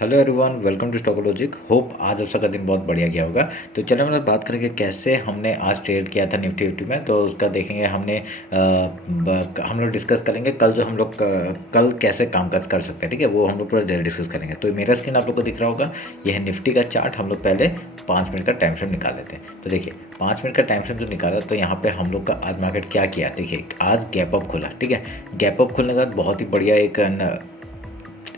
Hello everyone, welcome to Stockologic. Hope आज आप सबका दिन बहुत बढ़िया गया होगा। तो चलो हम लोग बात करेंगे कैसे हमने आज ट्रेड किया था निफ्टी फिफ्टी में। तो उसका देखेंगे हमने हम लोग डिस्कस करेंगे कल जो हम लोग कल कैसे कामकाज कर सकते हैं। ठीक है, वो हम लोग पूरा डिस्कस करेंगे। तो मेरा स्क्रीन आप लोग को दिख रहा होगा, यह है निफ्टी का चार्ट। हम लोग पहले 5 मिनट का टाइम फ्रेम निकाल लेते हैं। तो देखिए 5 मिनट का टाइम फ्रेम जो निकाला, तो यहाँ पे हम लोग का आज मार्केट क्या किया। देखिए आज गैप अप खुला। ठीक है, गैप अप खुलने के बाद बहुत ही बढ़िया एक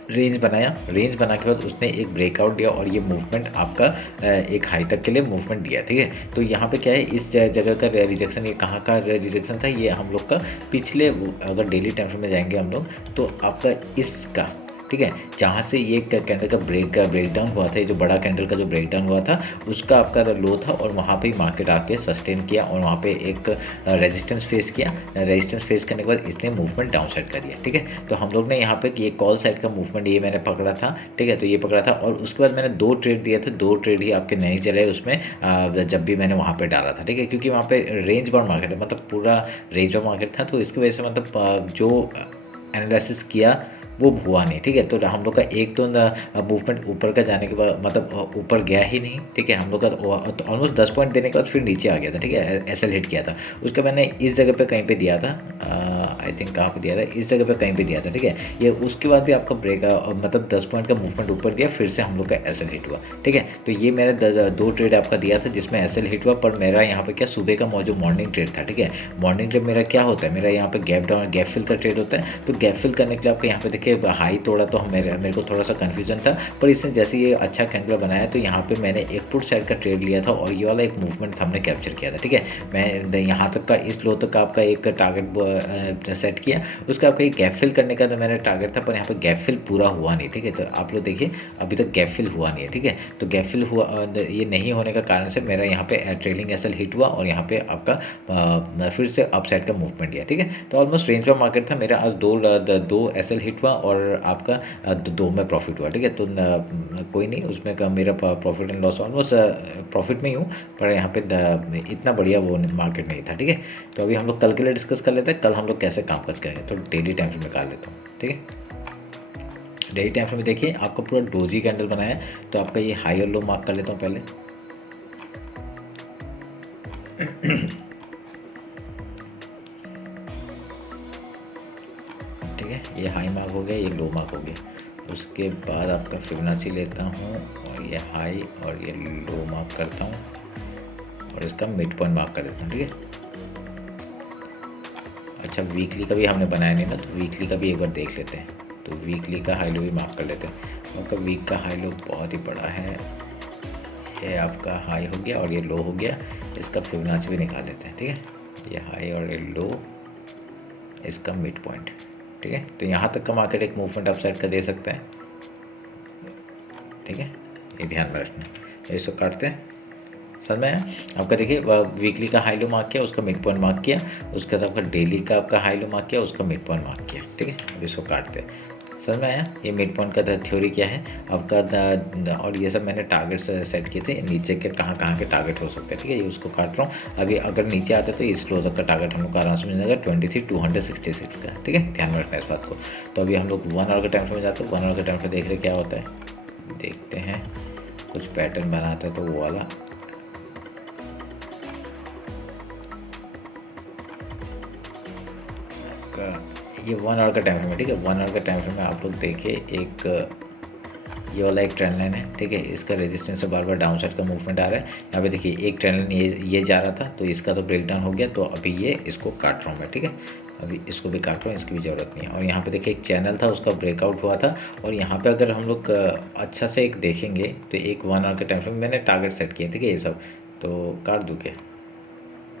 रेंज बनाया। रेंज बना के बाद उसने एक ब्रेकआउट दिया और ये मूवमेंट आपका एक हाई तक के लिए मूवमेंट दिया। ठीक है, तो यहाँ पे क्या है, इस जगह का रिजेक्शन, ये कहाँ का रिजेक्शन था, ये हम लोग का पिछले, अगर डेली टाइम फ्रेम में जाएंगे हम लोग, तो आपका इसका, ठीक है, जहाँ से ये कैंडल का ब्रेकडाउन हुआ था, ये जो बड़ा कैंडल का जो ब्रेकडाउन हुआ था, उसका आपका लो था और वहाँ पे मार्केट आके सस्टेन किया और वहाँ पे एक रेजिस्टेंस फेस किया। रेजिस्टेंस फेस करने के बाद इसने मूवमेंट डाउन साइड कर दिया। ठीक है, तो हम लोग ने यहाँ पे ये कॉल साइड का मूवमेंट ये मैंने पकड़ा था। ठीक है, तो ये पकड़ा था और उसके बाद मैंने 2 ट्रेड दिए थे। 2 ट्रेड ही आपके नहीं चले उसमें, जब भी मैंने वहाँ पे डाला था। ठीक है, क्योंकि वहाँ पे रेंज बाउंड मार्केट है, मतलब पूरा रेंज बाउंड मार्केट था, तो इसकी वजह से मतलब जो एनालिसिस किया वो हुआ नहीं। ठीक है, तो हम लोग का एक तो मूवमेंट ऊपर का जाने के बाद, मतलब ऊपर गया ही नहीं। ठीक है, हम लोग का तो ऑलमोस्ट 10 पॉइंट देने के बाद फिर नीचे आ गया था। ठीक है, एसएल हिट किया था। उसके मैंने इस जगह पे कहीं पे दिया था, आई थिंक कहाँ पे दिया था, इस जगह पे कहीं पे दिया था। ठीक है, ये उसके बाद भी आपका ब्रेक, मतलब 10 पॉइंट का मूवमेंट ऊपर दिया, फिर से हम लोग का एसएल हिट हुआ। ठीक है, तो ये मैंने 2 ट्रेड आपका दिया था जिसमें एसएल हिट हुआ, पर मेरा यहाँ पे क्या सुबह का जो मॉर्निंग ट्रेड था। ठीक है, मॉर्निंग ट्रेड मेरा क्या होता है, मेरा यहाँ पे गैप फिल का ट्रेड होता है। तो गैप फिल करने के लिए आपको यहाँ पे देखिए हाई तोड़ा, तो मेरे को थोड़ा सा कन्फ्यूजन था, पर इसने जैसे ये अच्छा कैंडल बनाया, तो यहाँ पे मैंने एक पुट साइड का ट्रेड लिया था और ये वाला एक मूवमेंट हमने कैप्चर किया था। ठीक है, मैं यहाँ तक का, इस लो तक का आपका एक टारगेट सेट किया। उसका आपका एक गैप फिल करने का तो मैंने टारगेट था, पर यहाँ पे गैप फिल पूरा हुआ नहीं। ठीक है, तो आप लोग देखिए अभी तक गैप फिल हुआ नहीं है। ठीक है, तो गैप फिल हुआ, ये नहीं होने का कारण से मेरा यहाँ पे ट्रेलिंग एसएल हिट हुआ और यहाँ पे आपका फिर से अपसाइड का मूवमेंट दिया। ठीक है, तो ऑलमोस्ट रेंज ऑफ मार्केट था मेरा। आज दो एसएल हिट हुआ और आपका 2 में प्रॉफिट हुआ। ठीक है, तो कोई नहीं, उसमें का मेरा profit and loss almost profit में ही हूँ, पर यहाँ पे इतना बढ़िया वो मार्केट नहीं था। ठीक है, तो अभी हम लोग कल के लिए डिस्कस कर लेते हैं, कल हम लोग कैसे काम काज करेंगे। तो डेली टाइम फ्रेम निकाल लेता हूँ। ठीक है, डेली टाइम फ्रेम में देखिए आपका पूरा डोजी कैंडल बनाया है, तो आपका ये हाई और लो मार्क कर लेता हूँ पहले। ठीक है, ये हाई मार्क हो गया, ये लो मार्क हो गया। उसके बाद आपका फिबोनाची लेता हूँ और ये हाई और ये लो मार्क करता हूँ और इसका मिड पॉइंट मार्क कर देता हूँ। ठीक है, अच्छा वीकली का भी हमने बनाया नहीं ना, तो वीकली का भी एक बार देख लेते हैं। तो वीकली का हाई लो भी मार्क कर लेते हैं। आपका वीक का हाई लो बहुत ही बड़ा है, ये आपका हाई हो गया और ये लो हो गया। इसका फिबोनाची भी निकाल लेते हैं। ठीक है, ये हाई और ये लो, इसका मिड पॉइंट। ठीक है, तो यहाँ तक का मार्केट एक मूवमेंट अपसाइड का दे सकते हैं। ठीक है, ये ध्यान में रखना। इसको काटते हैं, समझ में आया आपका। देखिए वीकली का हाई लो मार्क किया, उसका मिड पॉइंट मार्क किया। उसके बाद आपका डेली का आपका हाई लो मार्क किया, उसका मिड पॉइंट मार्क किया। ठीक है, अब इसको काटते हैं, समझ में आया। ये मिड पॉइंट का थ्योरी क्या है आपका, और ये सब मैंने टारगेट्स सेट किए थे, नीचे के कहाँ कहाँ के टारगेट हो सकते हैं। ठीक है, ये उसको काट रहा हूँ। अभी अगर नीचे आता तो इस लो तक का टारगेट हम लोग को आराम से मिल जाएगा 23,266 का। ठीक है, ध्यान में रखना इस बात को। तो अभी हम लोग 1 आवर के टाइम में जाते हैं। 1 आवर के टाइम में देख रहे क्या होता है, देखते हैं कुछ पैटर्न बनाता है तो वो वाला। ये 1 आवर का टाइम फ्रेम है। ठीक है, 1 आवर का टाइम फ्रेम में आप लोग देखिए एक ये वाला एक ट्रेंड लाइन है। ठीक है, इसका रेजिस्टेंस से बार बार डाउन साइड का मूवमेंट आ रहा है। यहाँ पे देखिए एक ट्रेंड लाइन ये जा रहा था, तो इसका तो ब्रेकडाउन हो गया, तो अभी ये इसको काट रहा हूँ मैं। ठीक है, अभी इसको भी काट रहा हूँ, इसकी भी ज़रूरत नहीं है। और यहाँ पे देखिए एक चैनल था, उसका ब्रेकआउट हुआ था। और यहाँ पे अगर हम लोग अच्छा से एक देखेंगे तो एक 1 आवर के टाइम फ्रेम में मैंने टारगेट सेट किए। ठीक है, ये सब तो काट दूँ क्या,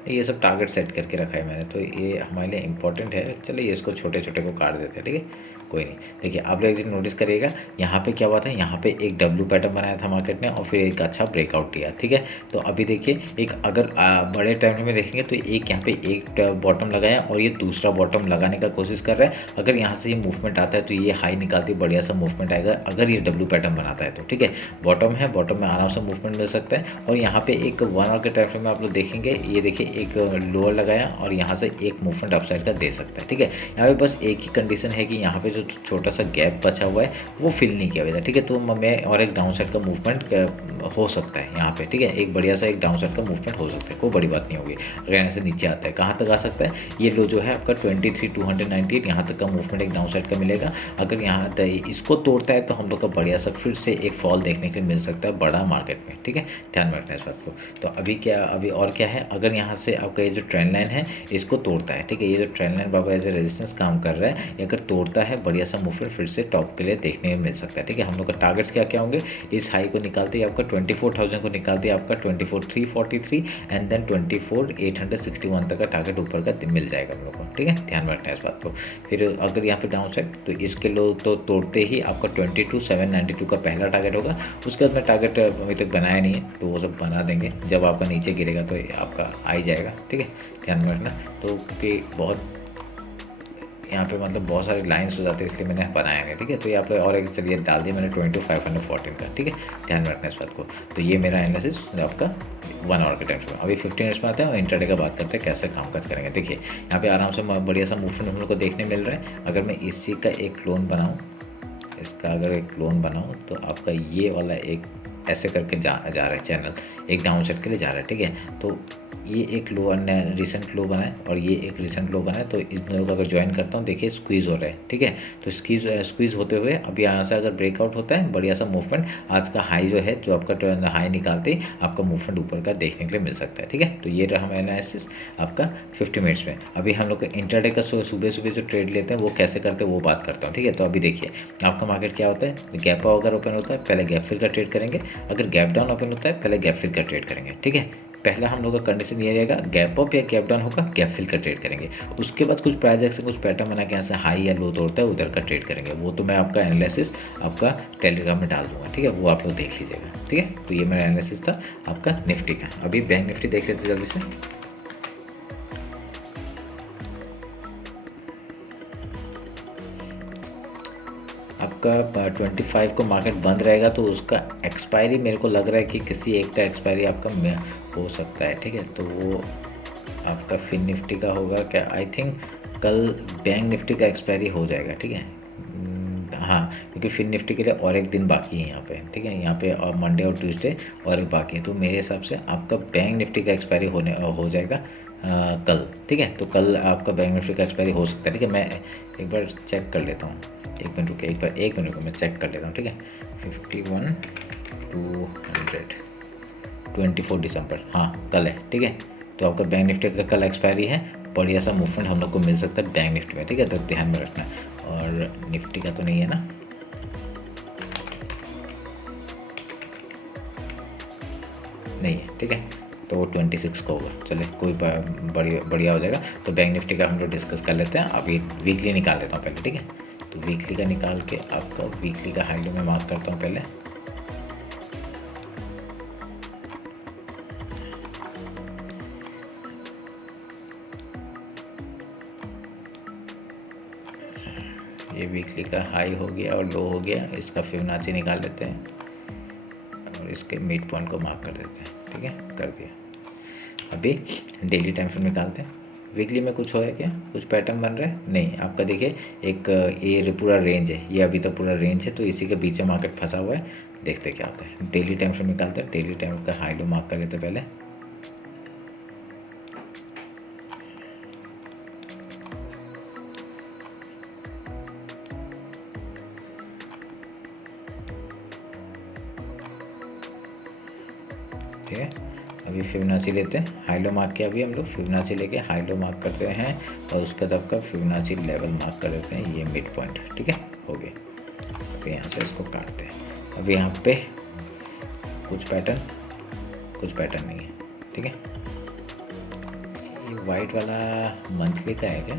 ये सब टारगेट सेट करके रखा है मैंने, तो ये हमारे लिए इंपॉर्टेंट है। चलिए इसको छोटे छोटे को काट देते हैं। ठीक है, कोई नहीं। देखिए आप लोग एक चीज़ नोटिस करिएगा, यहाँ पे क्या हुआ था, यहाँ पे एक डब्ल्यू पैटर्न बनाया था मार्केट ने और फिर एक अच्छा ब्रेकआउट दिया। ठीक है, तो अभी देखिए एक अगर बड़े टाइम में देखेंगे तो एक यहाँ पे एक बॉटम लगाया और ये दूसरा बॉटम लगाने का कोशिश कर रहा है। अगर यहाँ से ये मूवमेंट आता है तो ये हाई निकालती बढ़िया सा मूवमेंट आएगा, अगर ये डब्ल्यू पैटर्न बनाता है तो। ठीक है, बॉटम है, बॉटम में आराम से मूवमेंट मिल सकता है। और यहाँ पे एक 1 आवर के टाइम फ्रेम में आप लोग देखेंगे, ये देखिए एक लोअर लगाया और यहाँ से एक मूवमेंट अपसाइड का दे सकता है। ठीक है, यहाँ पे बस एक ही कंडीशन है कि यहाँ पे जो छोटा सा गैप बचा हुआ है वो फिल नहीं किया हुआ था। ठीक है, तो मैं और एक डाउन साइड का मूवमेंट हो सकता है यहाँ पे। ठीक है, एक बढ़िया सा एक डाउन साइड का मूवमेंट हो सकता है, कोई बड़ी बात नहीं होगी। अगर यहाँ से नीचे आता है कहाँ तक आ सकता है, ये लो जो है आपका 23,298 यहाँ तक का मूवमेंट एक डाउन साइड का मिलेगा। अगर यहाँ इसको तोड़ता है तो हम लोग का बढ़िया सा फिर से एक फॉल देखने के लिए मिल सकता है बड़ा मार्केट में। ठीक है, ध्यान में रखना है इस बात को। तो अभी और क्या है, अगर यहाँ से आपका ये जो ट्रेंड लाइन है इसको तोड़ता है, ठीक है, ये जो ट्रेंड लाइन बाबा एज ए रेजिस्टेंस काम कर रहा है, ये अगर तोड़ता है बढ़िया सा मूवमेंट फिर से टॉप के लिए देखने में मिल सकता है। ठीक है, हम लोग का टारगेट्स क्या क्या होंगे, इस हाई को निकालते ही आपका 24,000 को निकालते ही आपका 24,343 एंड देन 24,861 तक का टारगेट ऊपर का मिल जाएगा हम लोग को। ठीक है, ध्यान में रखना है इस बात को। फिर अगर यहाँ पे डाउन साइड तो इसके लो तो तोड़ते ही आपका 22,792 का पहला टारगेट होगा। उसके बाद में टारगेट अभी तक बनाया नहीं है तो वो सब बना देंगे, जब आपका नीचे गिरेगा तो आपका आ ही जाएगा। ठीक है, ध्यान में रखना। तो क्योंकि बहुत यहाँ पे मतलब बहुत सारे लाइन्स हो जाते हैं इसलिए मैंने बनाया नहीं। ठीक है, तो यहाँ पे और एक चलिए डाल दिया मैंने 22,514 का। ठीक है, ध्यान में रखना इस बात को। तो ये मेरा एनालिसिस आपका 1 आवर के टाइम में। अभी 15 मिनट्स में आते हैं और इंट्राडे का बात करते हैं कैसे कामकाज करेंगे। देखिए यहाँ पे आराम से बढ़िया सा मूवमेंट हम लोग को देखने मिल रहा है। अगर मैं इसी का एक क्लोन बनाऊँ, इसका अगर एक क्लोन बनाऊँ तो आपका ये वाला एक ऐसे करके जा रहा है चैनल, एक डाउन साइड के लिए जा रहा है। ठीक है, तो ये एक लो रिसेंट लो बना है और ये एक रिसेंट लो बना है। तो इन दोनों को अगर ज्वाइन करता हूँ देखिए स्क्वीज़ हो रहा है। ठीक है, तो स्क्वीज़ होते हुए अब यहाँ से अगर ब्रेकआउट होता है बढ़िया सा मूवमेंट, आज का हाई जो है जो आपका हाई निकालते ही आपका मूवमेंट ऊपर का देखने के लिए मिल सकता है। ठीक है, तो ये रहा हमारा एनालिसिस आपका 50 मिनट्स में। अभी हम लोग इंट्राडे का सुबह सुबह जो ट्रेड लेते हैं वो कैसे करते हैं वो बात करता हूँ। ठीक है, तो अभी देखिए आपका मार्केट क्या होता है, गैप अगर ओपन होता है पहले गैप फिल का ट्रेड करेंगे, अगर गैप डाउन ओपन होता है पहले गैप फिल का ट्रेड करेंगे। ठीक है, पहला हम लोग का कंडीशन ये रहेगा गैप अप या गैप डाउन होगा गैप फिल का ट्रेड करेंगे। उसके बाद कुछ प्राइस एक्शन कुछ पैटर्न बना के यहाँ से हाई या लो तोड़ता है उधर का ट्रेड करेंगे। वो तो मैं आपका एनालिसिस आपका टेलीग्राम में डाल दूंगा। ठीक है, वो आप लोग देख लीजिएगा। ठीक है, तो ये मेरा एनालिसिस था आपका निफ्टी का। अभी बैंक निफ्टी देख लेते जल्दी से। आपका 25 को मार्केट बंद रहेगा तो उसका एक्सपायरी मेरे को लग रहा है कि किसी एक का एक्सपायरी आपका हो सकता है। ठीक है, तो वो आपका फिन निफ्टी का होगा क्या, आई थिंक कल बैंक निफ्टी का एक्सपायरी हो जाएगा। ठीक है, हाँ, क्योंकि फिन निफ्टी के लिए और एक दिन बाकी है यहाँ पे। ठीक है, यहाँ पे मंडे और ट्यूसडे और एक बाकी है, तो मेरे हिसाब से आपका बैंक निफ्टी का एक्सपायरी हो जाएगा कल। ठीक है, तो कल आपका बैंक निफ्टी का एक्सपायरी हो सकता है। ठीक है, मैं एक बार चेक कर लेता हूँ, एक मिनट रुके, एक मिनट रुको मैं चेक कर लेता हूँ। ठीक है, 51,200 24 दिसंबर, हाँ कल है। ठीक है, तो आपका बैंक निफ्टी का कल एक्सपायरी है, बढ़िया सा मूवमेंट हम लोग को मिल सकता है बैंक निफ्टी में। ठीक है, तो ध्यान में रखना। और निफ्टी का तो नहीं है ना, नहीं है। ठीक है, तो वो 26 को होगा। चलिए कोई बढ़िया हो जाएगा। तो बैंक निफ्टी का हम लोग डिस्कस कर लेते हैं। अभी वीकली निकाल लेता हूँ पहले। ठीक है, तो वीकली का निकाल के आपका वीकली का हाई लो में मार्क करता हूँ पहले। ये वीकली का हाई हो गया और लो हो गया, इसका फिबोनाची निकाल लेते हैं और इसके मिड पॉइंट को मार्क कर देते हैं। ठीक है, कर दिया। अभी डेली टाइम फ्रेम निकालते हैं। वीकली में कुछ हो है क्या, कुछ पैटर्न बन रहा है नहीं। आपका देखिए एक ये पूरा रेंज है, ये अभी तक पूरा रेंज है, तो इसी के बीच में मार्केट फंसा हुआ है। देखते क्या होता है। डेली टाइम फ्रेम निकालते हैं, डेली टाइम का हाई लो मार्क कर लेते हैं पहले। ठीक है, अभी फिबोनाची लेते हैं, हाई लो मार्क किया। अभी हम लोग फिबोनाची लेके हाई लो मार्क करते हैं और उसके बाद आपका फिबोनाची लेवल मार्क कर देते हैं, ये मिड पॉइंट। ठीक है, हो गया। अभी यहाँ से इसको काटते हैं। अभी यहाँ पे कुछ पैटर्न नहीं है। ठीक है, ये वाइट वाला मंथली का है क्या,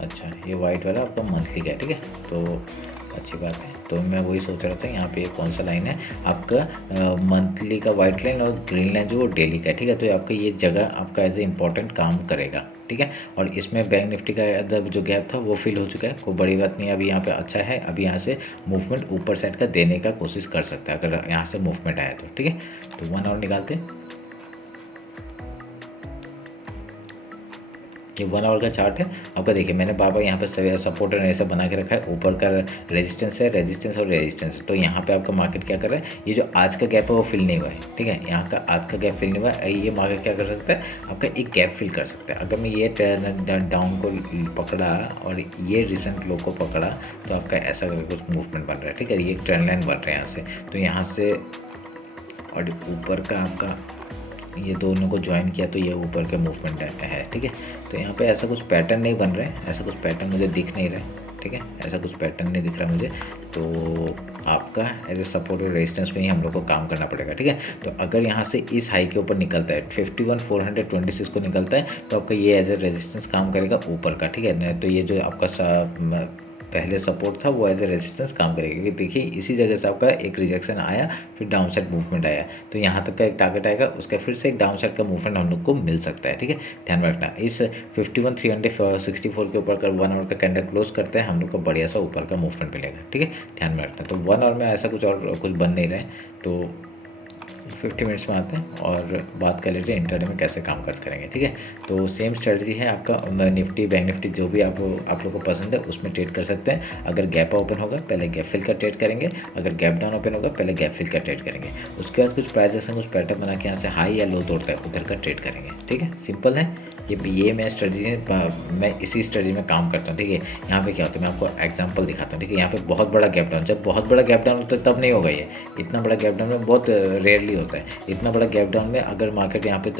अच्छा ये वाइट वाला आपका मंथली का है। ठीक है, तो अच्छी बात है। तो मैं वही सोच रहा था यहाँ पे कौन सा लाइन है आपका मंथली का वाइट लाइन और ग्रीन लाइन जो डेली का है। ठीक है, तो आपका ये जगह आपका एज ए इम्पॉर्टेंट काम करेगा। ठीक है, और इसमें बैंक निफ्टी का जो गैप था वो फिल हो चुका है, कोई बड़ी बात नहीं है। अभी यहाँ पे अच्छा है, अभी यहाँ से मूवमेंट ऊपर साइड का देने का कोशिश कर सकता है अगर यहाँ से मूवमेंट आया तो। ठीक है, तो 1 आवर निकालते हैं। ये 1 आवर का चार्ट है आपका। देखिए मैंने बार-बार यहाँ पे सपोर्ट एंड ऐसा बना के रखा है, ऊपर का रेजिस्टेंस है, रेजिस्टेंस और रेजिस्टेंस है। तो यहाँ पे आपका मार्केट क्या कर रहा है, ये जो आज का गैप है वो फिल नहीं हुआ है, ठीक है। यहाँ का आज का गैप फिल नहीं हुआ है, ये मार्केट क्या कर सकता है, आपका एक गैप फिल कर सकता है। अगर मैं ये डाउन को पकड़ा और ये रिसेंट लो को पकड़ा तो आपका ऐसा कुछ मूवमेंट बन रहा है, ठीक है। ये ट्रेंड लाइन बन रहा है यहाँ से, तो यहाँ से और ऊपर का आपका ये दोनों को ज्वाइन किया तो ये ऊपर के मूवमेंट है, ठीक है। तो यहाँ पे ऐसा कुछ पैटर्न नहीं बन रहा है, ऐसा कुछ पैटर्न मुझे दिख नहीं रहा है, ठीक है। ऐसा कुछ पैटर्न नहीं दिख रहा मुझे, तो आपका एज ए सपोर्ट और रेजिस्टेंस में ही हम लोग को काम करना पड़ेगा, ठीक है। तो अगर यहाँ से इस हाई के ऊपर निकलता है 51,426 को निकलता है तो आपका ये एज ए रेजिस्टेंस काम करेगा ऊपर का, ठीक है। तो ये जो आपका पहले सपोर्ट था वो एज ए रेजिस्टेंस काम करेगा, क्योंकि देखिए इसी जगह से आपका एक रिजेक्शन आया, फिर डाउन साइड मूवमेंट आया, तो यहाँ तक का एक टारगेट आएगा, उसका फिर से एक डाउन साइड का मूवमेंट हम लोग को मिल सकता है, ठीक है। ध्यान में रखना, इस 51,364 के ऊपर कर 1 आवर का कैंडल क्लोज करते हैं हम लोग को बढ़िया सा ऊपर का मूवमेंट मिलेगा, ठीक है। ध्यान में रखना। तो 1 आवर में ऐसा कुछ और कुछ बन नहीं रहा है, तो 50 मिनट्स में आते हैं और बात कर लेते हैं इंटरडे में कैसे काम काज करेंगे, ठीक है। तो सेम स्ट्रेटजी है आपका, निफ्टी बैंक निफ्टी जो भी आप लोग को पसंद है उसमें ट्रेड कर सकते हैं। अगर गैप ओपन होगा पहले गैप फिल का ट्रेड करेंगे, अगर गैप डाउन ओपन होगा पहले गैप फिल का ट्रेड करेंगे, उसके बाद कुछ प्राइस एक्शन कुछ पैटर्न बना के यहाँ से हाई या लो तोड़ता है उधर का ट्रेड करेंगे, ठीक है। सिंपल है ये मैं स्ट्रेटजी है, मैं इसी स्ट्रेटजी में काम करता हूँ, ठीक है। यहाँ पे क्या होता है मैं आपको एग्जांपल दिखाता हूँ, ठीक है। यहाँ पे बहुत बड़ा गैप डाउन, जब बहुत बड़ा गैप डाउन होता है तब नहीं होगा, ये इतना बड़ा गैप डाउन में बहुत रेयरली होता है। इतना बड़ा गैप डाउन में अगर मार्केट यहाँ पे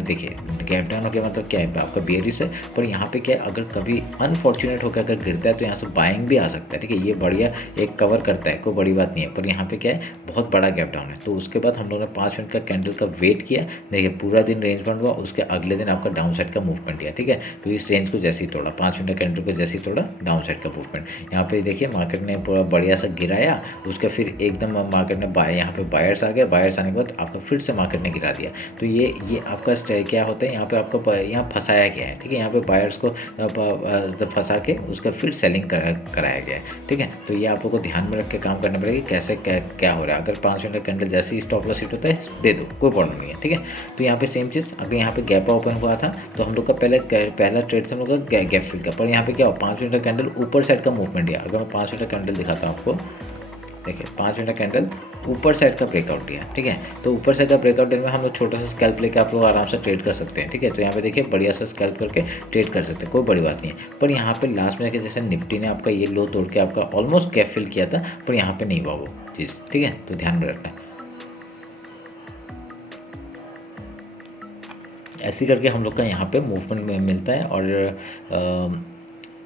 देखिए गैप डाउन हो गया मतलब क्या है, आपका बेयरिश है, पर यहाँ पे क्या है अगर कभी अनफॉर्चुनेट होकर अगर गिरता है तो यहाँ से बाइंग भी आ सकता है, ठीक है। ये बढ़िया एक कवर करता है, कोई बड़ी बात नहीं है, पर यहाँ पे क्या है बहुत बड़ा गैप डाउन है। तो उसके बाद हम लोगों ने 5 मिनट का कैंडल का वेट किया, देखिए पूरा दिन रेंज बाउंड हुआ, उसके अगले दिन आपका डाउन साइड का मूवमेंट दिया, ठीक है। तो इस रेंज को जैसे ही तोड़ा, 5 मिनट कैंडल को जैसे ही तोड़ा डाउन साइड का मूवमेंट। यहाँ पे देखिए मार्केट ने पूरा बढ़िया सा गिराया, उसके फिर एकदम मार्केट ने यहाँ पे बायर्स आ गए, बायर्स आने के बाद आपका फिर से मार्केट ने गिरा दिया। तो ये आपका क्या होता है, यहाँ पे आपको यहाँ फंसाया गया है, ठीक है। यहाँ पे बायर्स को फंसा के उसका फिर सेलिंग कराया गया है, ठीक है। तो ये आप लोग को ध्यान में रख के काम करना पड़ेगा कैसे क्या हो रहा है। अगर 5 मिनट कैंडल जैसे ही स्टॉप लॉस हिट होता है दे दो, कोई प्रॉब्लम नहीं है, ठीक है। तो यहाँ पे सेम चीज़, अगर यहाँ पे गैप ओपन हुआ था तो हम लोग का पहला ट्रेड से हम लोग का गैप फिल का, पर यहाँ पे क्या हो 5 मिनट का कैंडल ऊपर साइड का मूवमेंट दिया। अगर मैं 5 मिनट का कैंडल दिखाता हूँ आपको, देखिए 5 मिनट का कैंडल ऊपर साइड का ब्रेकआउट दिया, ठीक है। तो ऊपर साइड का ब्रेकआउट देने में हम लोग छोटा सा स्कैल्प लेके आप लोग आराम से ट्रेड कर सकते हैं, ठीक है। तो यहाँ पे देखिए बढ़िया सा स्कैल्प करके ट्रेड कर सकते हैं, कोई बड़ी बात नहीं है। पर यहाँ पे लास्ट में जाके जैसे निफ्टी ने आपका ये लो तोड़ के आपका ऑलमोस्ट गैप फिल किया था, पर यहाँ पे नहीं हुआ वो चीज़, ठीक है। तो ध्यान में रखना है, ऐसे करके हम लोग का यहाँ पे मूवमेंट में मिलता है। और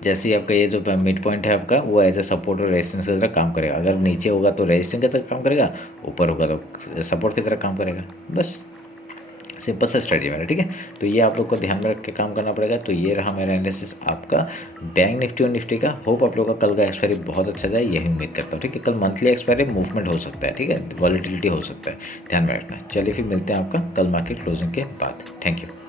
जैसे ही आपका ये जो मिड पॉइंट है आपका वो एज ए सपोर्ट और रेजिस्टेंस की तरह काम करेगा। अगर नीचे होगा तो रेजिस्टेंस की तरह काम करेगा, ऊपर होगा तो सपोर्ट की तरह काम करेगा, बस सिंपल सा स्ट्रेटजी मेरा, ठीक है। तो ये आप लोग को ध्यान में रख के काम करना पड़ेगा। तो ये रहा मेरा एनालिसिस आपका बैंक निफ्टी और निफ्टी का। होप आप लोग का कल का एक्सपायरी बहुत अच्छा जाए, यही उम्मीद करता हूँ, ठीक है। कल मंथली एक्सपायरी मूवमेंट हो सकता है, ठीक है, वॉलेटिलिटी हो सकता है, ध्यान में रखना। चलिए फिर मिलते हैं आपका कल मार्केट क्लोजिंग के बाद। Thank you.